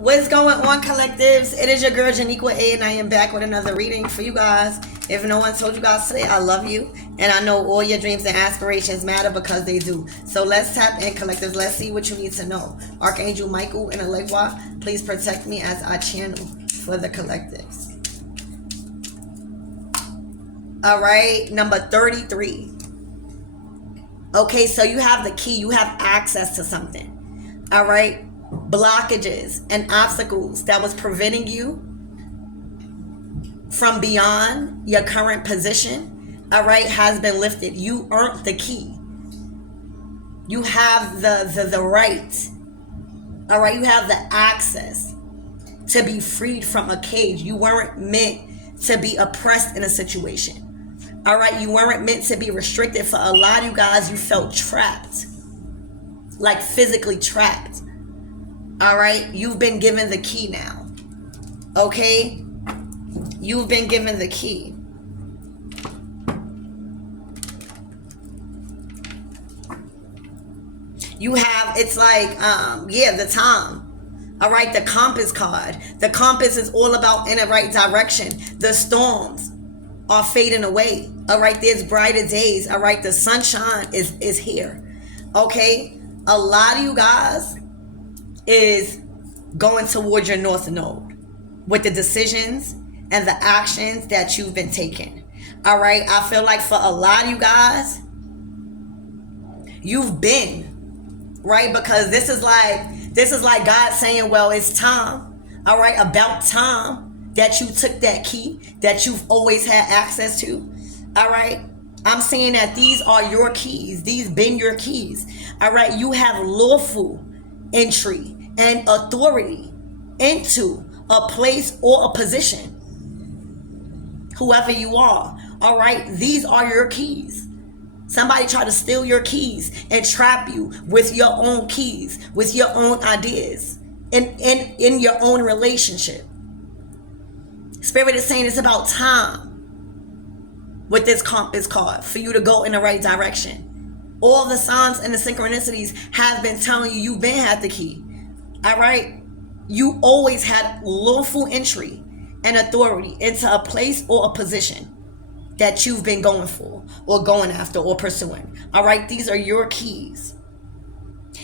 What's going on, collectives? It is your girl 𝐥𝐤𝐤, and I am back with another reading for you guys. If no one told you guys today, I love you, and I know all your dreams and aspirations matter because they do. So let's tap in, collectives. Let's see what you need to know. Archangel Michael and elegba, please protect me as I channel for the collectives. All right, number 33. Okay, so you have the key. You have access to something. All right. Blockages and obstacles that was preventing you from beyond your current position, all right, has been lifted. You earned the key. You have the right, all right, you have the access to be freed from a cage. You weren't meant to be oppressed in a situation, all right. You weren't meant to be restricted. For a lot of you guys, you felt trapped, like physically trapped. All right, you've been given the key now. Okay, you've been given the key. You have, it's like, the time. All right, the compass card. The compass is all about in the right direction. The storms are fading away. All right, there's brighter days. All right, the sunshine is here. Okay, a lot of you guys is going towards your north node with the decisions and the actions that you've been taking. All right, I feel like for a lot of you guys, you've been right, because this is like God saying, well, it's time. All right, about time that you took that key that you've always had access to. All right, I'm saying that these are your keys. These been your keys. All right, you have lawful entry and authority into a place or a position, whoever you are. All right, these are your keys. Somebody tried to steal your keys and trap you with your own keys, with your own ideas, in your own relationship. Spirit is saying it's about time with this compass card for you to go in the right direction. All the signs and the synchronicities have been telling you you've been had the key. All right, you always had lawful entry and authority into a place or a position that you've been going for or going after or pursuing. All right, these are your keys.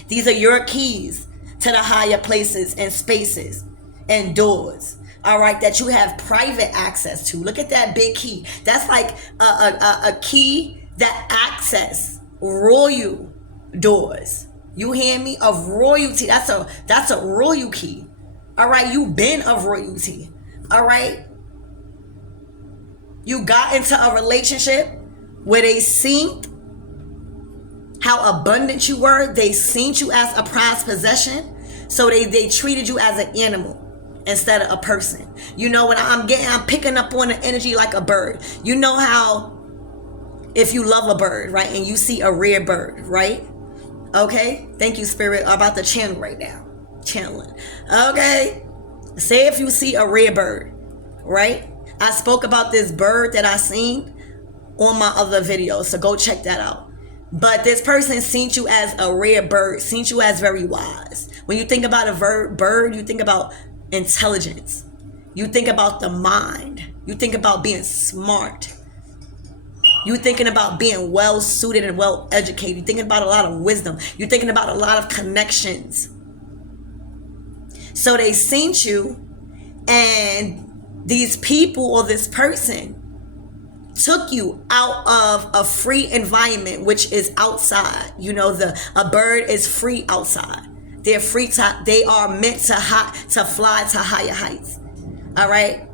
These are your keys to the higher places and spaces and doors. All right, that you have private access to. Look at that big key. That's like a key that access royal doors. You hear me? Of royalty. That's a royal key. All right, you've been of royalty. All right, you got into a relationship where they seen how abundant you were. They seen you as a prized possession, so they treated you as an animal instead of a person. You know what I'm picking up on the energy like a bird. You know how if you love a bird, right, and you see a rare bird, right? Okay, thank you, Spirit. I'm about to channel right now. Channeling. Okay, say if you see a rare bird, right? I spoke about this bird that I seen on my other video, so go check that out. But this person seen you as a rare bird, seen you as very wise. When you think about a bird, you think about intelligence. You think about the mind. You think about being smart. You're thinking about being well suited and well educated. You're thinking about a lot of wisdom. You're thinking about a lot of connections. So they seen you, and these people or this person took you out of a free environment, which is outside. You know, a bird is free outside. They're free they are meant to fly to higher heights. All right.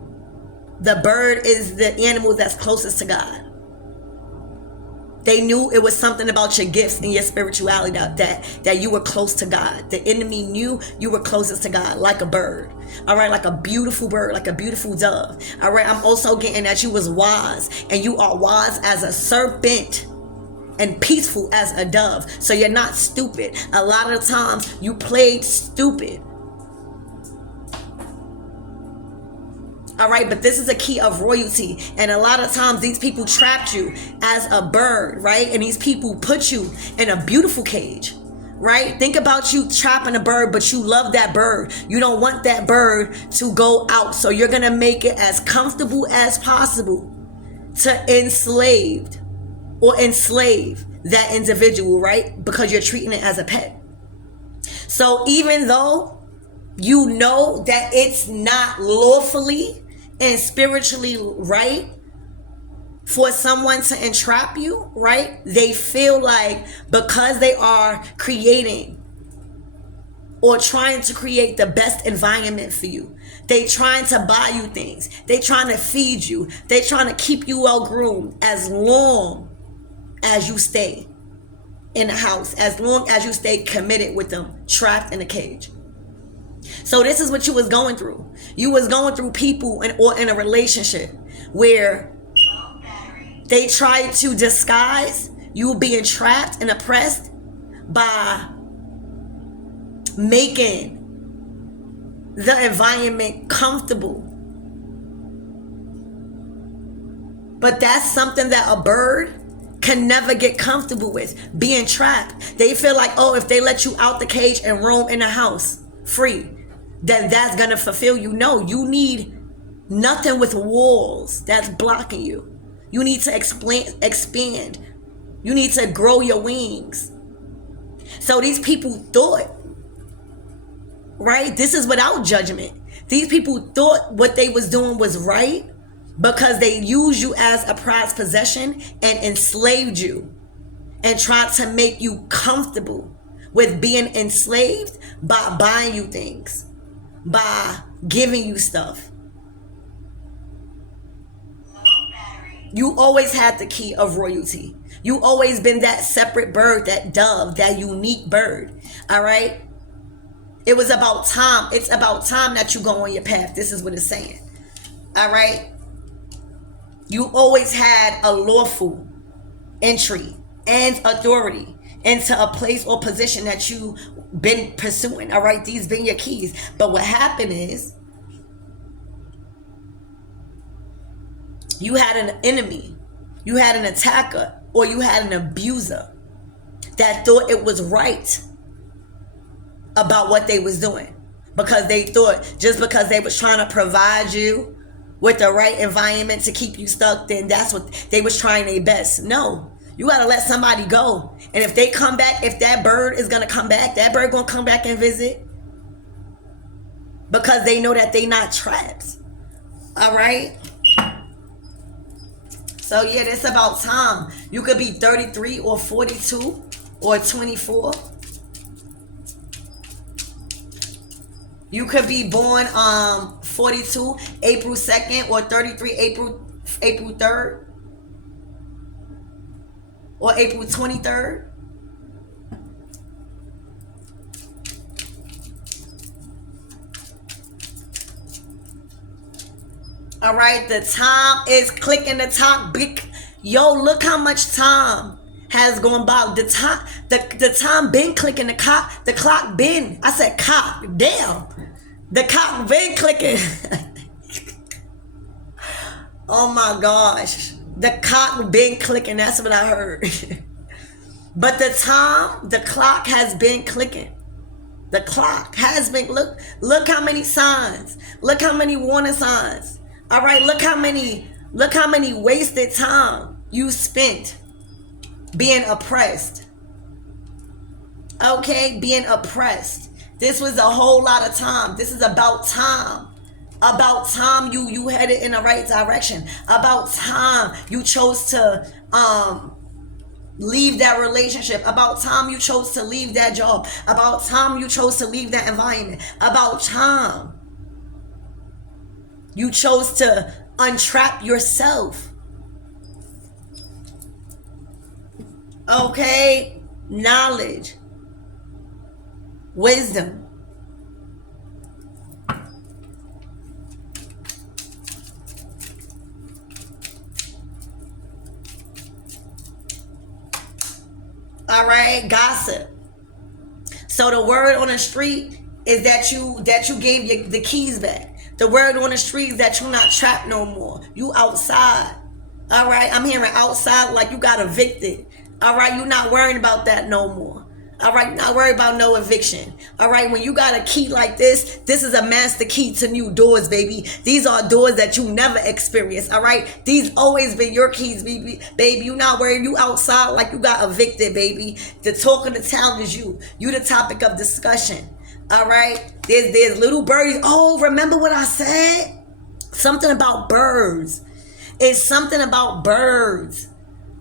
The bird is the animal that's closest to God. They knew it was something about your gifts and your spirituality that you were close to God. The enemy knew you were closest to God, like a bird. All right, like a beautiful bird, like a beautiful dove. All right, I'm also getting that you was wise, and you are wise as a serpent and peaceful as a dove. So you're not stupid. A lot of the times you played stupid. All right, but this is a key of royalty. And a lot of times these people trapped you as a bird, right? And these people put you in a beautiful cage, right? Think about you trapping a bird, but you love that bird. You don't want that bird to go out. So you're going to make it as comfortable as possible to enslave that individual, right? Because you're treating it as a pet. So even though you know that it's not lawfully and spiritually right for someone to entrap you, right? They feel like because they are creating or trying to create the best environment for you, they trying to buy you things, they trying to feed you, they trying to keep you well groomed as long as you stay in the house, as long as you stay committed with them, trapped in a cage. So this is what you was going through. You was going through people or in a relationship where they tried to disguise you being trapped and oppressed by making the environment comfortable. But that's something that a bird can never get comfortable with, being trapped. They feel like, oh, if they let you out the cage and roam in the house free, then that's gonna fulfill you. No, you need nothing with walls that's blocking you. You need to expand. You need to grow your wings. So these people thought, right? This is without judgment. These people thought what they was doing was right because they used you as a prized possession and enslaved you and tried to make you comfortable with being enslaved by buying you things, by giving you stuff. You always had the key of royalty. You always been that separate bird, that dove, that unique bird. All right? It was about time. It's about time that you go on your path. This is what it's saying. All right? You always had a lawful entry and authority into a place or position that you been pursuing. All right? These been your keys. But what happened is, you had an enemy, you had an attacker, or you had an abuser that thought it was right about what they was doing. Because they thought just because they was trying to provide you with the right environment to keep you stuck, then that's what they was trying their best. No, you got to let somebody go. And if they come back, if that bird is going to come back, that bird going to come back and visit. Because they know that they not trapped. All right? So yeah, it's about time. You could be 33 or 42 or 24. You could be born 42 April 2nd or 33 April 3rd or April 23rd. All right, the time is clicking the top. Yo, look how much time has gone by. The time been clicking. The clock been. I said cock. Damn. The clock been clicking. Oh my gosh. The clock been clicking. That's what I heard. But the clock has been clicking. The clock has been, look how many signs. Look how many warning signs. All right, look how many wasted time you spent being oppressed. Okay, being oppressed. This was a whole lot of time. This is about time. About time you headed in the right direction. About time you chose to leave that relationship. About time you chose to leave that job. About time you chose to leave that environment. About time you chose to untrap yourself. Okay? Knowledge. Wisdom. All right? Gossip. So the word on the street is that you gave the keys back. The word on the street is that you're not trapped no more. You outside. All right? I'm hearing outside like you got evicted. All right? You're not worrying about that no more. All right, not worry about no eviction. All right, when you got a key like this is a master key to new doors, baby. These are doors that you never experienced. All right, these always been your keys, baby. Baby, you not worried. You outside like you got evicted, baby. The talk of the town is you. You the topic of discussion. All right, there's little birdies. Oh, remember what I said? Something about birds. It's something about birds.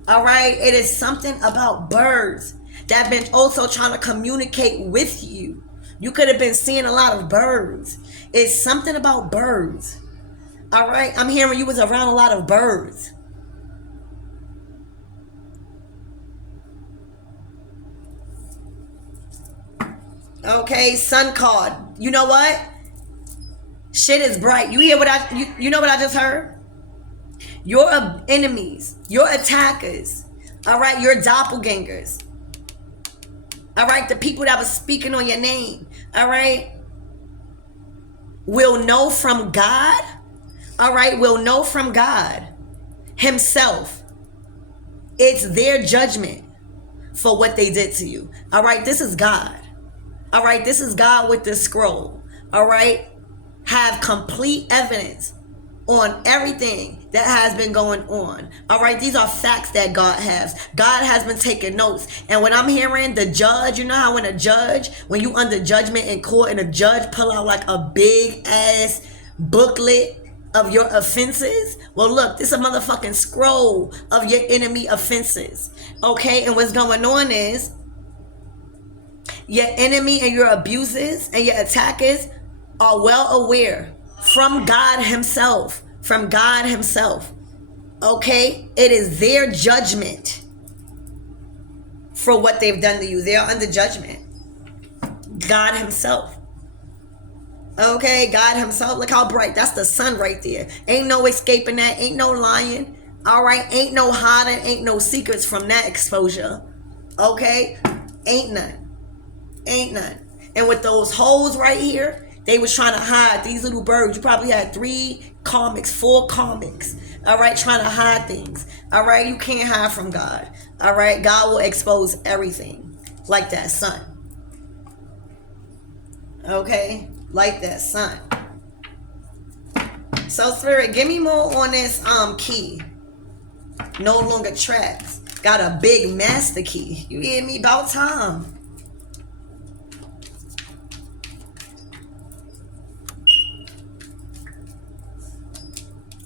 All right, it is something about birds that have been also trying to communicate with you. You could have been seeing a lot of birds. It's something about birds. All right, I'm hearing you was around a lot of birds. Okay, sun card. You know what? Shit is bright. You hear what you know what I just heard? Your enemies, your attackers, all right, your doppelgangers, all right, the people that was speaking on your name, all right, will know from God, all right, will know from God himself. It's their judgment for what they did to you. All right, this is God. All right, this is God with this scroll. All right, have complete evidence on everything that has been going on. All right, these are facts that God has. God has been taking notes. And when I'm hearing the judge, you know how when a judge, when you under judgment in court and a judge pull out like a big ass booklet of your offenses? Well, look, this is a motherfucking scroll of your enemy offenses. Okay, and what's going on is your enemy and your abusers and your attackers are well aware from God himself. From God himself. Okay? It is their judgment for what they've done to you. They are under judgment. God himself. Okay? God himself. Look how bright. That's the sun right there. Ain't no escaping that. Ain't no lying. All right? Ain't no hiding. Ain't no secrets from that exposure. Okay? Ain't none. Ain't none. And with those holes right here, they was trying to hide these little birds. You probably had 3 comics, 4 comics. All right, trying to hide things. All right, you can't hide from God. All right, God will expose everything like that sun. Okay, like that sun. So Spirit, give me more on this key. No longer traps. Got a big master key. You hear me? About time.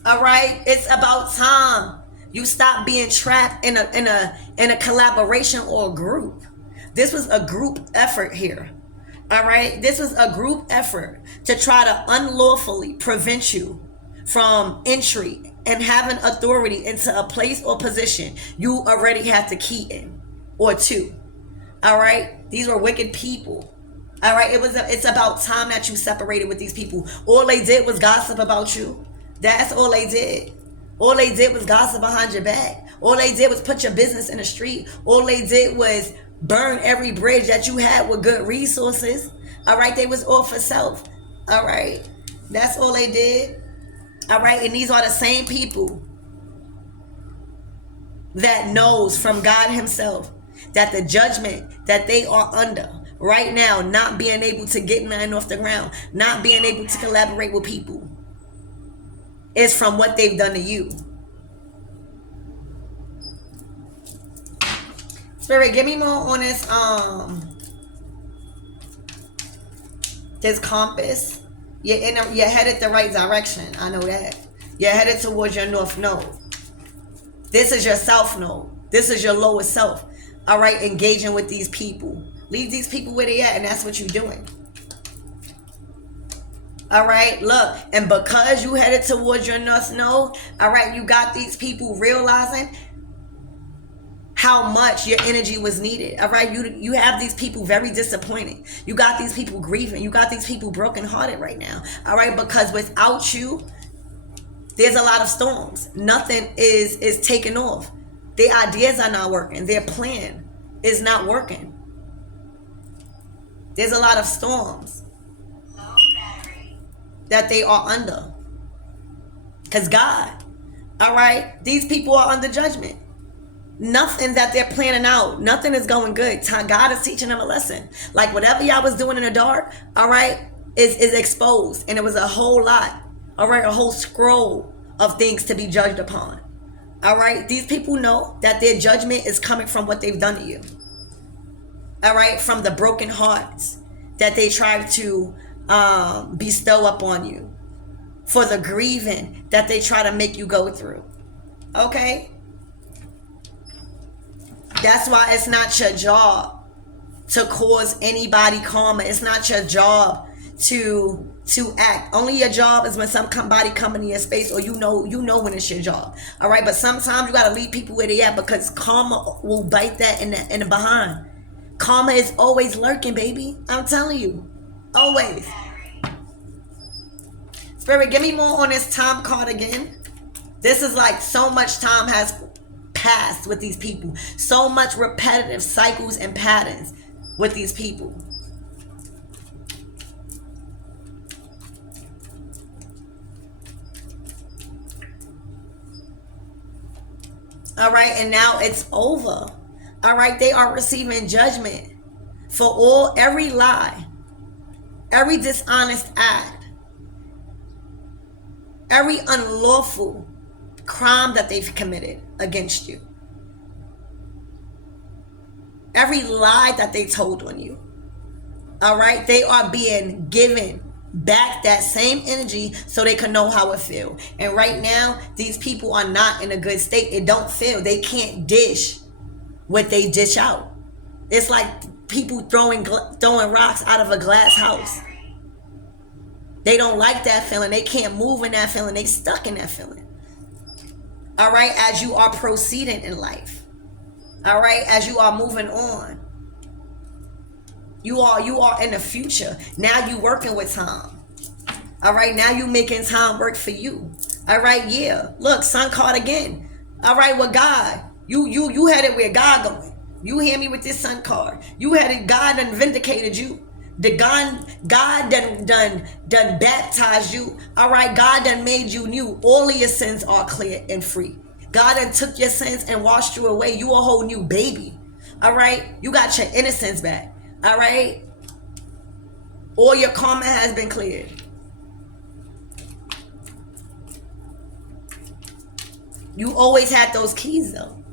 All right, it's about time you stop being trapped in a collaboration or a group. This was a group effort here. All right, this is a group effort to try to unlawfully prevent you from entry and having authority into a place or position you already have the key in or two. All right, these were wicked people. All right, it's about time that you separated with these people. All they did was gossip about you. That's all they did. All they did was gossip behind your back. All they did was put your business in the street. All they did was burn every bridge that you had with good resources. All right, they was all for self. All right, that's all they did. All right, and these are the same people that knows from God himself that the judgment that they are under right now, not being able to get nothing off the ground, not being able to collaborate with people, is from what they've done to you. Spirit, give me more on this compass. You're headed the right direction. I know that. You're headed towards your north node. This is your self node. This is your lower self. All right, engaging with these people. Leave these people where they at, and that's what you're doing. All right, look, and because you headed towards your north node, all right, you got these people realizing how much your energy was needed. All right, you have these people very disappointed. You got these people grieving. You got these people brokenhearted right now. All right, because without you, there's a lot of storms. Nothing is taking off. Their ideas are not working. Their plan is not working. There's a lot of storms that they are under. Because God, all right, these people are under judgment. Nothing that they're planning out, nothing is going good. God is teaching them a lesson. Like whatever y'all was doing in the dark, all right, is exposed. And it was a whole lot, all right, a whole scroll of things to be judged upon. All right, these people know that their judgment is coming from what they've done to you. All right, from the broken hearts that they tried to bestow upon you, for the grieving that they try to make you go through. Okay? That's why it's not your job to cause anybody karma. It's not your job to act. Only your job is when somebody come into your space, or you know when it's your job. All right, but sometimes you gotta leave people where they at, because karma will bite that in the behind. Karma is always lurking, baby. I'm telling you, always. Spirit, give me more on this time card again. This is like so much time has passed with these people. So much repetitive cycles and patterns with these people. All right, and now it's over. All right, they are receiving judgment for every lie, every dishonest act, every unlawful crime that they've committed against you, every lie that they told on you. All right, they are being given back that same energy so they can know how it feels. And right now, these people are not in a good state. It don't feel. They can't dish what they dish out. It's like people throwing rocks out of a glass house. They don't like that feeling. They can't move in that feeling. They stuck in that feeling. All right, as you are proceeding in life. All right, as you are moving on. You are in the future. Now you working with time. All right, now you making time work for you. All right, yeah. Look, sun card again. All right, with God. You had it where God going. You hear me with this sun card. You had it, God done vindicated you. The God done baptized you. All right, God done made you new. All of your sins are clear and free. God done took your sins and washed you away. You a whole new baby. All right, you got your innocence back. All right, all your karma has been cleared. You always had those keys though.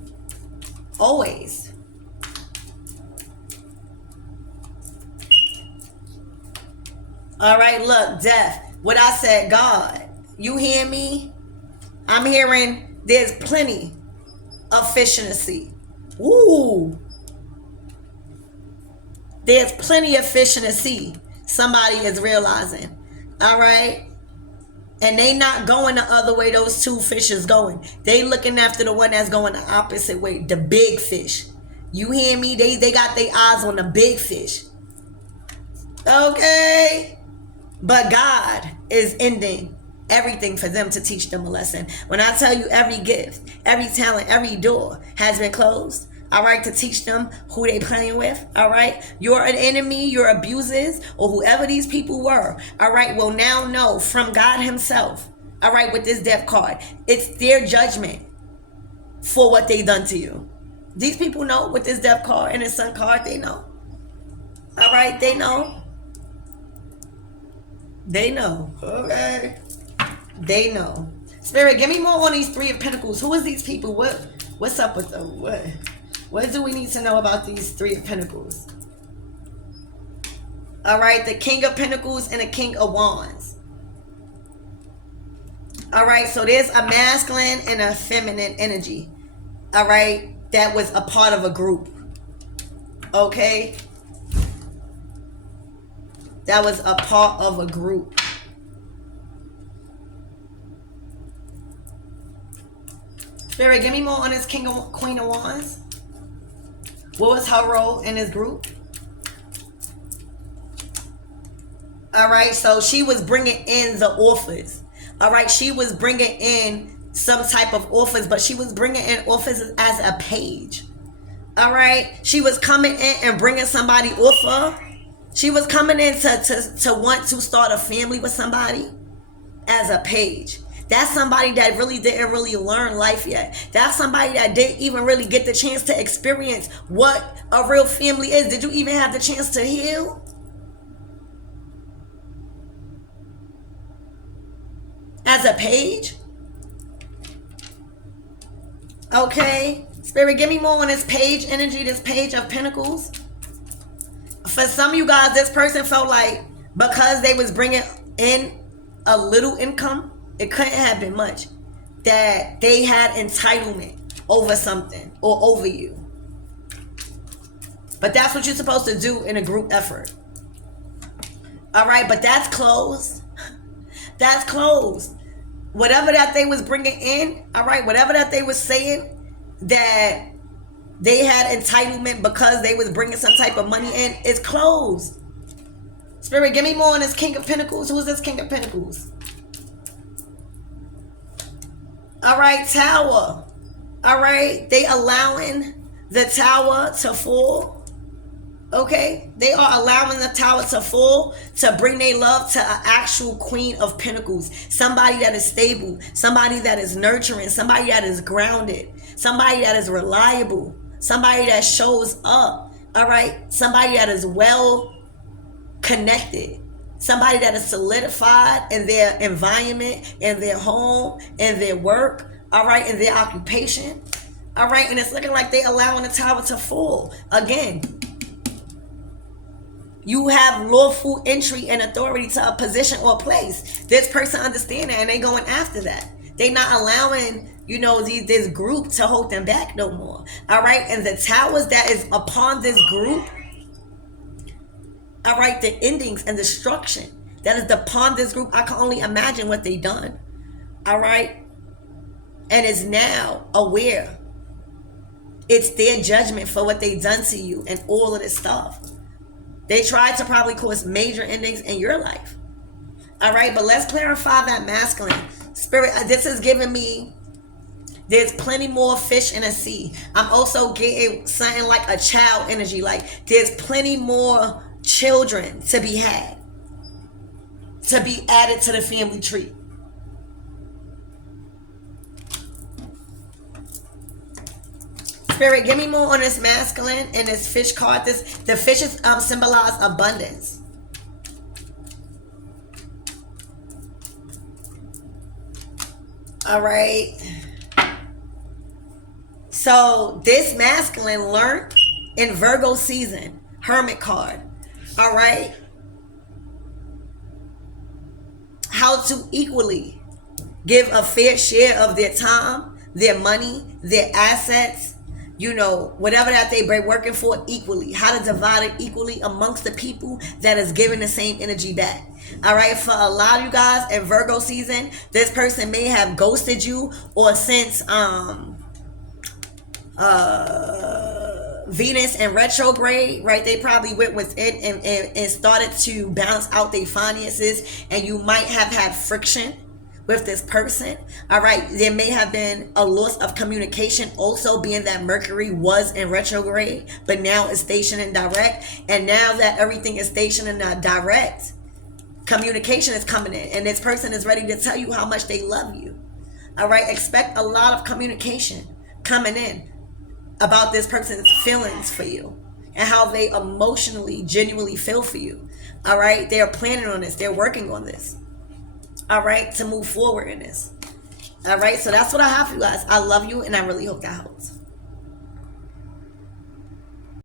Always. All right, look, death. What I said, God. You hear me? I'm hearing there's plenty of fish in the sea. Ooh. There's plenty of fish in the sea. Somebody is realizing. All right? And they not going the other way those two fishes going. They looking after the one that's going the opposite way. The big fish. You hear me? They got their eyes on the big fish. Okay? But God is ending everything for them to teach them a lesson. When I tell you every gift, every talent, every door has been closed. All right, to teach them who they playing with. All right, you're an enemy, your abusers, or whoever these people were. All right, will now know from God himself. All right, with this death card, it's their judgment for what they done to you. These people know with this death card and this sun card, they know. All right, they know. They know. Okay, they know. Spirit, give me more on these Three of Pentacles. Who is these people? What's up with them? What do we need to know about these Three of Pentacles? All right, the King of Pentacles and the King of Wands. All right, so there's a masculine and a feminine energy. All right, that was a part of a group. Okay? That was a part of a group. Spirit, give me more on this Queen of Wands. What was her role in this group? All right, so she was bringing in the offers. All right, she was bringing in some type of offers, but she was bringing in offers as a page. All right, she was coming in and bringing somebody offer. She was coming in to want to start a family with somebody as a page. That's somebody that really didn't really learn life yet. That's somebody that didn't even really get the chance to experience what a real family is. Did you even have the chance to heal? As a page? Okay. Spirit, give me more on this page energy, this page of pentacles. For some of you guys, this person felt like because they was bringing in a little income, it couldn't have been much, that they had entitlement over something or over you. But that's what you're supposed to do in a group effort. All right, but that's closed. That's closed. Whatever that they was bringing in, all right, whatever that they was saying that they had entitlement because they was bringing some type of money in, is closed. Spirit, give me more on this King of Pentacles. Who is this King of Pentacles? All right, Tower. All right, they allowing the Tower to fall. Okay, they are allowing the Tower to fall to bring their love to an actual Queen of Pentacles. Somebody that is stable, somebody that is nurturing, somebody that is grounded, somebody that is reliable, somebody that shows up. All right, somebody that is well connected, somebody that is solidified in their environment, in their home, in their work, all right, in their occupation. All right, and it's looking like they're allowing the Tower to fall again. You have lawful entry and authority to a position or place. This person understand that and they going after that. They not allowing, you know, this group to hold them back no more. All right. And the towers that is upon this group, all right, the endings and destruction that is upon this group, I can only imagine what they done. All right. And is now aware. It's their judgment for what they done to you and all of this stuff. They tried to probably cause major endings in your life. All right, but let's clarify that masculine. Spirit, this is giving me, there's plenty more fish in a sea. I'm also getting something like a child energy. Like there's plenty more children to be had, to be added to the family tree. Spirit, give me more on this masculine and this fish card. The fishes symbolize abundance. All right. So this masculine learned in Virgo season, Hermit card. All right. How to equally give a fair share of their time, their money, their assets, you know, whatever that they been working for equally. How to divide it equally amongst the people that is giving the same energy back. All right, for a lot of you guys in Virgo season, this person may have ghosted you, or since Venus in retrograde, right? They probably went within and started to balance out their finances, and you might have had friction with this person. All right, there may have been a loss of communication, also being that Mercury was in retrograde, but now it's stationed in direct. And now that everything is stationed in direct, communication is coming in, and this person is ready to tell you how much they love you. All right, expect a lot of communication coming in about this person's feelings for you and how they emotionally, genuinely feel for you. All right, they're planning on this, they're working on this. All right, to move forward in this. All right, so that's what I have for you guys. I love you, and I really hope that helps.